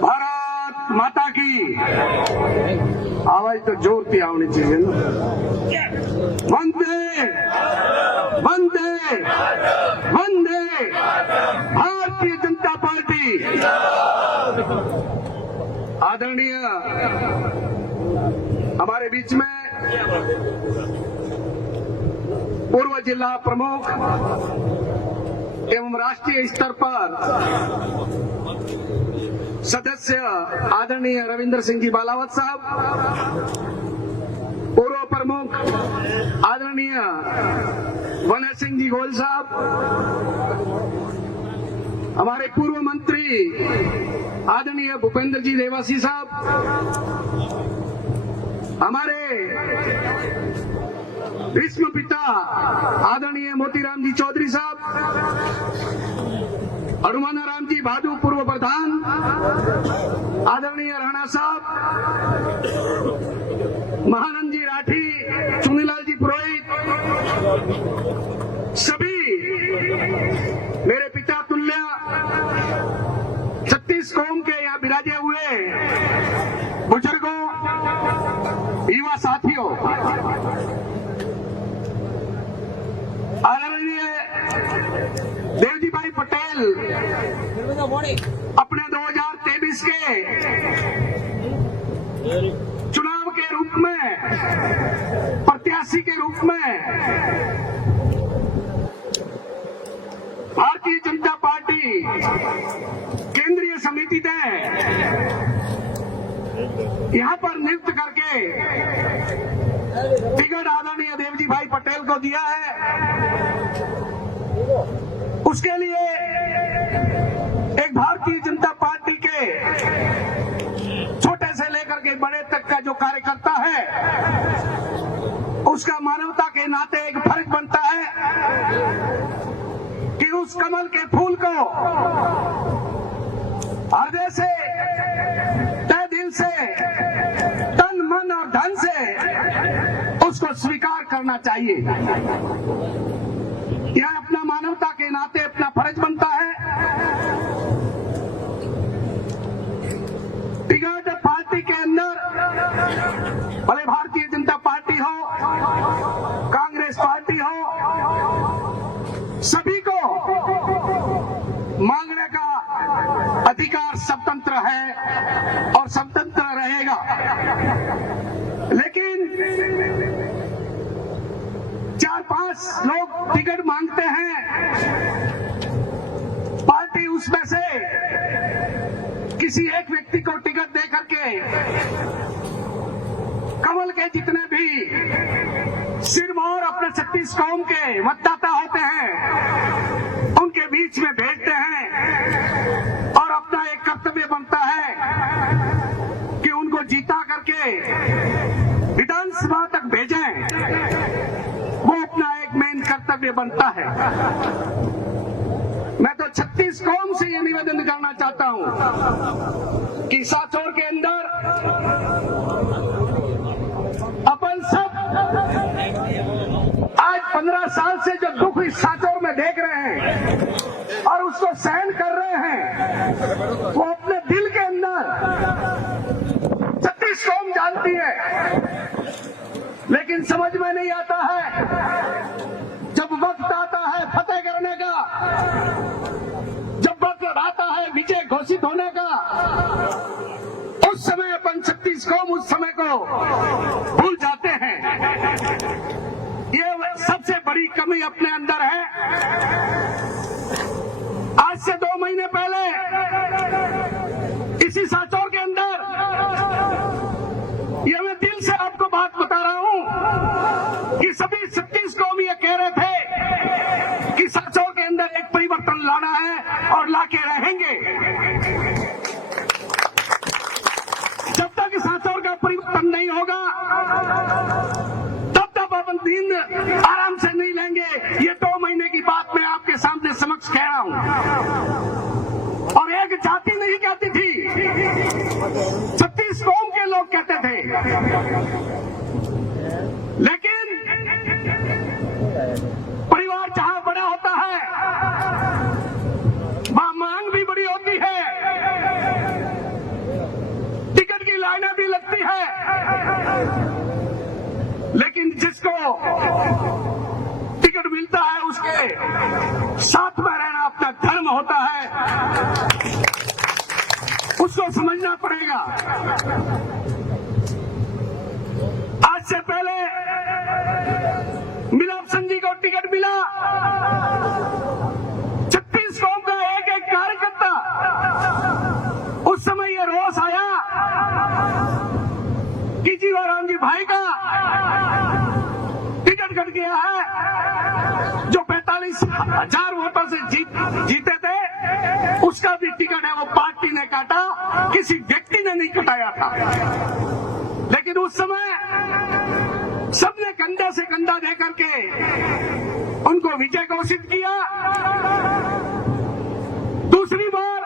भारत माता की आवाज तो जोर की आनी चाहिए ना। वंदे वंदे वंदे भारतीय जनता पार्टी। आदरणीय हमारे बीच में पूर्व जिला प्रमुख एवं राष्ट्रीय स्तर पर सदस्य आदरणीय रविंद्र सिंह जी बालावत साहब, पूर्व प्रमुख आदरणीय वनय सिंह जी गोयल साहब, हमारे पूर्व मंत्री आदरणीय भूपेंद्र जी देवासी साहब, हमारे भीष्म पिता आदरणीय मोतीराम जी चौधरी साहब, हनुमानाराम जी भादू पूर्व प्रधान आदरणीय राणा साहब, महानंद जी राठी, चुनीलाल जी पुरोहित, सभी मेरे पिता तुल्य 36 कौम के यहाँ विराजे हुए बुजुर्गों, युवा साथियों, आदरणीय देवजी भाई पटेल अपने 2023 के चुनाव के रूप में प्रत्याशी के रूप में भारतीय जनता पार्टी केंद्रीय समिति ने यहाँ पर नियुक्त करके टिकट आदरणीय देवजी भाई पटेल को दिया है। उसके लिए एक भारतीय जनता पार्टी के छोटे से लेकर के बड़े तक का जो कार्यकर्ता है, उसका मानवता के नाते एक फर्ज बनता है कि उस कमल के फूल को हृदय से, तय दिल से, तन मन और धन से उसको स्वीकार करना चाहिए। यह अपना मानवता के नाते अपना फर्ज बनता है। टिकट पार्टी के अंदर भले भारतीय जनता पार्टी हो, कांग्रेस पार्टी हो, सभी को मांगने का अधिकार स्वतंत्र है और स्वतंत्र रहेगा। लेकिन 4-5 लोग टिकट मांगते हैं, पार्टी उसमें से किसी एक व्यक्ति को टिकट दे करके कमल के जितने भी सिरमौर अपने 36 कौम के मतदाता होते हैं उनके बीच में भेजते हैं और अपना एक कर्तव्य बनता है कि उनको जीता करके विधानसभा तक भेजें। वो अपना एक मेन कर्तव्य बनता है। मैं तो 36 कौम से ये निवेदन करना चाहता हूं कि सांचौर के अंदर अपन सब आज 15 साल से जो दुख इस सांचौर में देख रहे हैं और उसको सहन कर रहे हैं, वो अपने दिल के अंदर 36 कौम जानती है, लेकिन समझ में नहीं आता है। जब वक्त आता है फतेह करने का, जब वक्त आता है विजय घोषित होने का, उस समय अपन 36 कौम उस समय को भूल जाते हैं। ये सबसे बड़ी कमी अपने अंदर है। आज से 2 महीने पहले इसी सांचौर के अंदर, ये मैं दिल से आपको बात बता रहा हूं कि सभी 36 कौम ये कह रहे थे कि सांचौर के अंदर एक परिवर्तन लाना है और लाके रहेंगे। जब तक सांचौर का परिवर्तन नहीं होगा तब तक अपन दिन आराम से नहीं लेंगे। ये 2 महीने की बात मैं आपके सामने समक्ष कह रहा हूं। और एक जाति नहीं कहती थी, 36 कौम के लोग कहते थे। लेकिन परिवार जहां बड़ा होता है वहां मांग भी बड़ी होती है लेकिन जिसको टिकट मिलता है उसके साथ में रहना अपना धर्म होता है, उसको समझना पड़ेगा। आज से पहले मिलाप सिंह जी को टिकट मिला, 36 कौम का एक एक कार्यकर्ता, उस समय ये रोष आया कि जीवाराम जी भाई का टिकट कट गया है, जो 45,000 वोटर से जीते थे, उसका भी टिकट है वो पार्टी ने काटा, किसी व्यक्ति ने नहीं कटाया था। लेकिन उस समय सबने कंधे से कंधा देकर के उनको विजय घोषित किया। दूसरी बार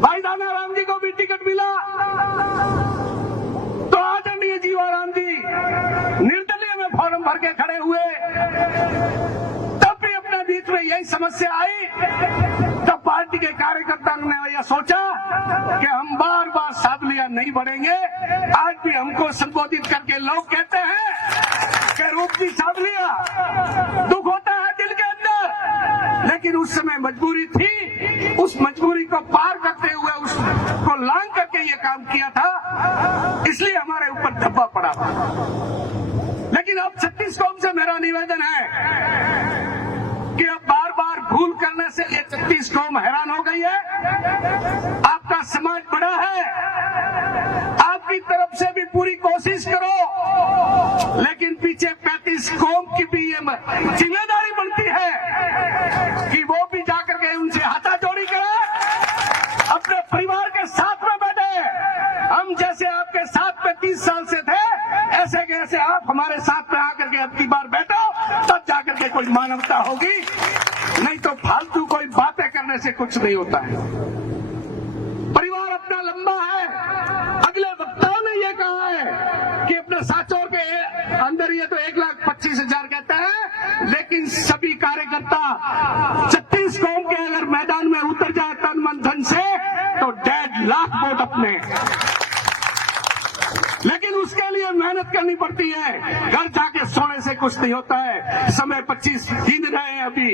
भाई दानाराम जी को भी टिकट मिला, तो आदरणीय जीवाराम जी निर्दलीय में फॉर्म भर के खड़े हुए। तब भी अपने बीच में यही समस्या आई, तब पार्टी के कार्यकर्ताओं ने यह सोचा कि हम बार बार साधलिया नहीं बढ़ेंगे। आज भी हमको संबोधित करके लोग कहते हैं कि रूप जी साधलिया, दुख होता है दिल के अंदर, लेकिन उस समय मजबूरी थी, उस मजबूरी को पार करते हुए उसको लांग करके ये काम किया था, इसलिए हमारे ऊपर धब्बा पड़ा था। लेकिन अब 36 कौम से मेरा निवेदन है कि अब बार बार भूल करने से ये 36 कौम हैरान हो गई है। आपका समाज बड़ा है, आपकी तरफ से भी पूरी कोशिश करो, लेकिन पीछे 35 कौम की भी ये जिम्मेदारी बनती है कि वो भी जाकर के उनसे हाथाजोड़ी करे, अपने परिवार के साथ में बैठे। हम जैसे आपके साथ में 30 साल से थे, ऐसे कैसे आप हमारे साथ में आकर के अब की बार बैठो, तब जाकर के कोई मानवता होगी, नहीं तो फालतू कोई बातें करने से कुछ नहीं होता है। परिवार अपना लंबा है। अगले वक्ताओं ने ये कहा है कि अपने साचौर के अंदर ये तो 1,25,000 कहते हैं, लेकिन सभी कार्यकर्ता 36 कौम के अगर मैदान में उतर जाए तन मन धन से, तो 1.5 लाख वोट अपने। लेकिन उसके लिए मेहनत करनी पड़ती है, घर जाके सोने से कुछ नहीं होता है। समय 25 दिन रहे हैं अभी,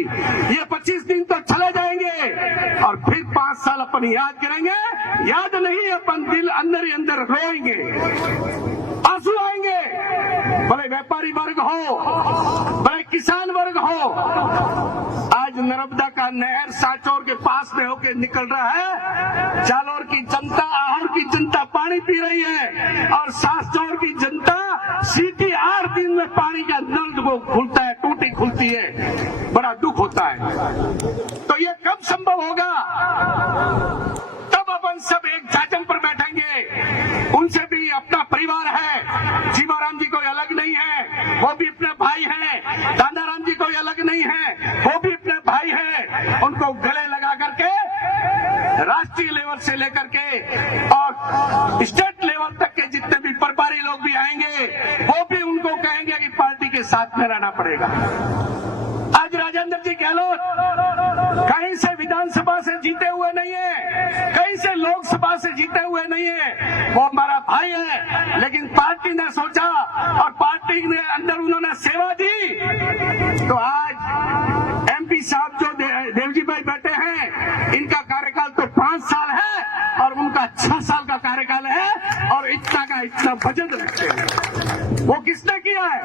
ये 25 दिन तो चले जाएंगे और फिर 5 साल अपन याद करेंगे। याद नहीं, अपन दिल अंदर ही अंदर रोएंगे, आंसू आएंगे। भले व्यापारी वर्ग हो, भले किसान वर्ग हो। आज नर्मदा का नहर साचौर के पास में होकर निकल रहा है, जालौर की जनता, आहौर की जनता पानी पी रही है, और साचौर की जनता सीटी 8 दिन में पानी का नल वो खुलता है, टूटी खुलती है, बड़ा दुख होता है। तो ये कब संभव होगा? तब अपन सब एक जाजम पर बैठेंगे। उनसे भी अपना परिवार है, जीवाराम जी कोई अलग नहीं है, वो भी अपने भाई हैं। दानाराम जी कोई अलग नहीं है, वो भी अपने भाई हैं। उनको गले लगा करके राष्ट्रीय लेवल से लेकर के और स्टेट लेवल तक के जितने भी प्रभारी लोग भी आएंगे, वो भी उनको कहेंगे कि पार्टी के साथ में रहना पड़ेगा। आज राजेंद्र जी गहलोत कहीं से विधानसभा से जीते हुए नहीं है, कहीं से लोकसभा से जीते हुए नहीं है, वो हमारा भाई है। लेकिन पार्टी ने सोचा और पार्टी ने अंदर उन्होंने सेवा दी, तो आज एमपी साहब जो देवजी भाई बैठे हैं, इनका कार्यकाल तो 5 साल है और उनका 6 साल का कार्यकाल है, और इतना का इतना बजट रखते हैं। वो किसने किया है?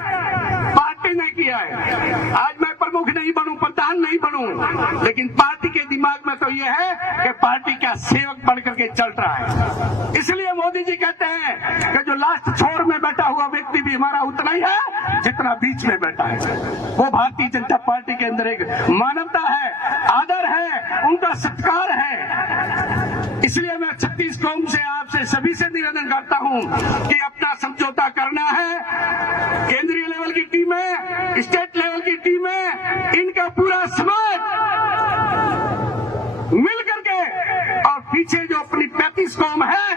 पार्टी ने किया है। आज मैं प्रमुख नहीं बनूं, प्रधान नहीं बनूं, लेकिन पार्टी के दिमाग में तो ये है कि पार्टी का सेवक बन करके चल रहा है। इसलिए मोदी जी कहते हैं कि जो लास्ट छोर में बैठा हुआ व्यक्ति भी हमारा उतना ही है जितना बीच में बैठा है। वो भारतीय जनता पार्टी के अंदर एक मानवता है, आदर है, उनका सत्कार है। इसलिए मैं 36 कौम से आपसे सभी से निवेदन करता हूं कि अपना समझौता करना है। केंद्रीय लेवल की टीमें, स्टेट लेवल की टीमें, इनका पूरा समाज मिल करके, और पीछे जो अपनी 35 कौम है,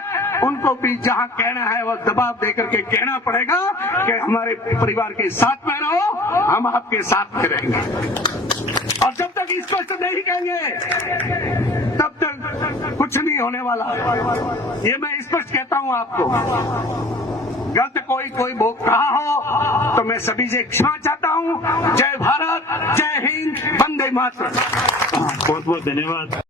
उनको भी जहां कहना है वो दबाव देकर के कहना पड़ेगा कि हमारे परिवार के साथ में रहो, हम आपके साथ में रहेंगे। और जब तक स्पष्ट नहीं कहेंगे तब तक कुछ नहीं होने वाला। ये मैं स्पष्ट कहता हूं आपको। गलत कोई बोल रहा हो तो मैं सभी से क्षमा चाहता हूँ। जय भारत, जय हिंद, वंदे मातरम। बहुत बहुत धन्यवाद।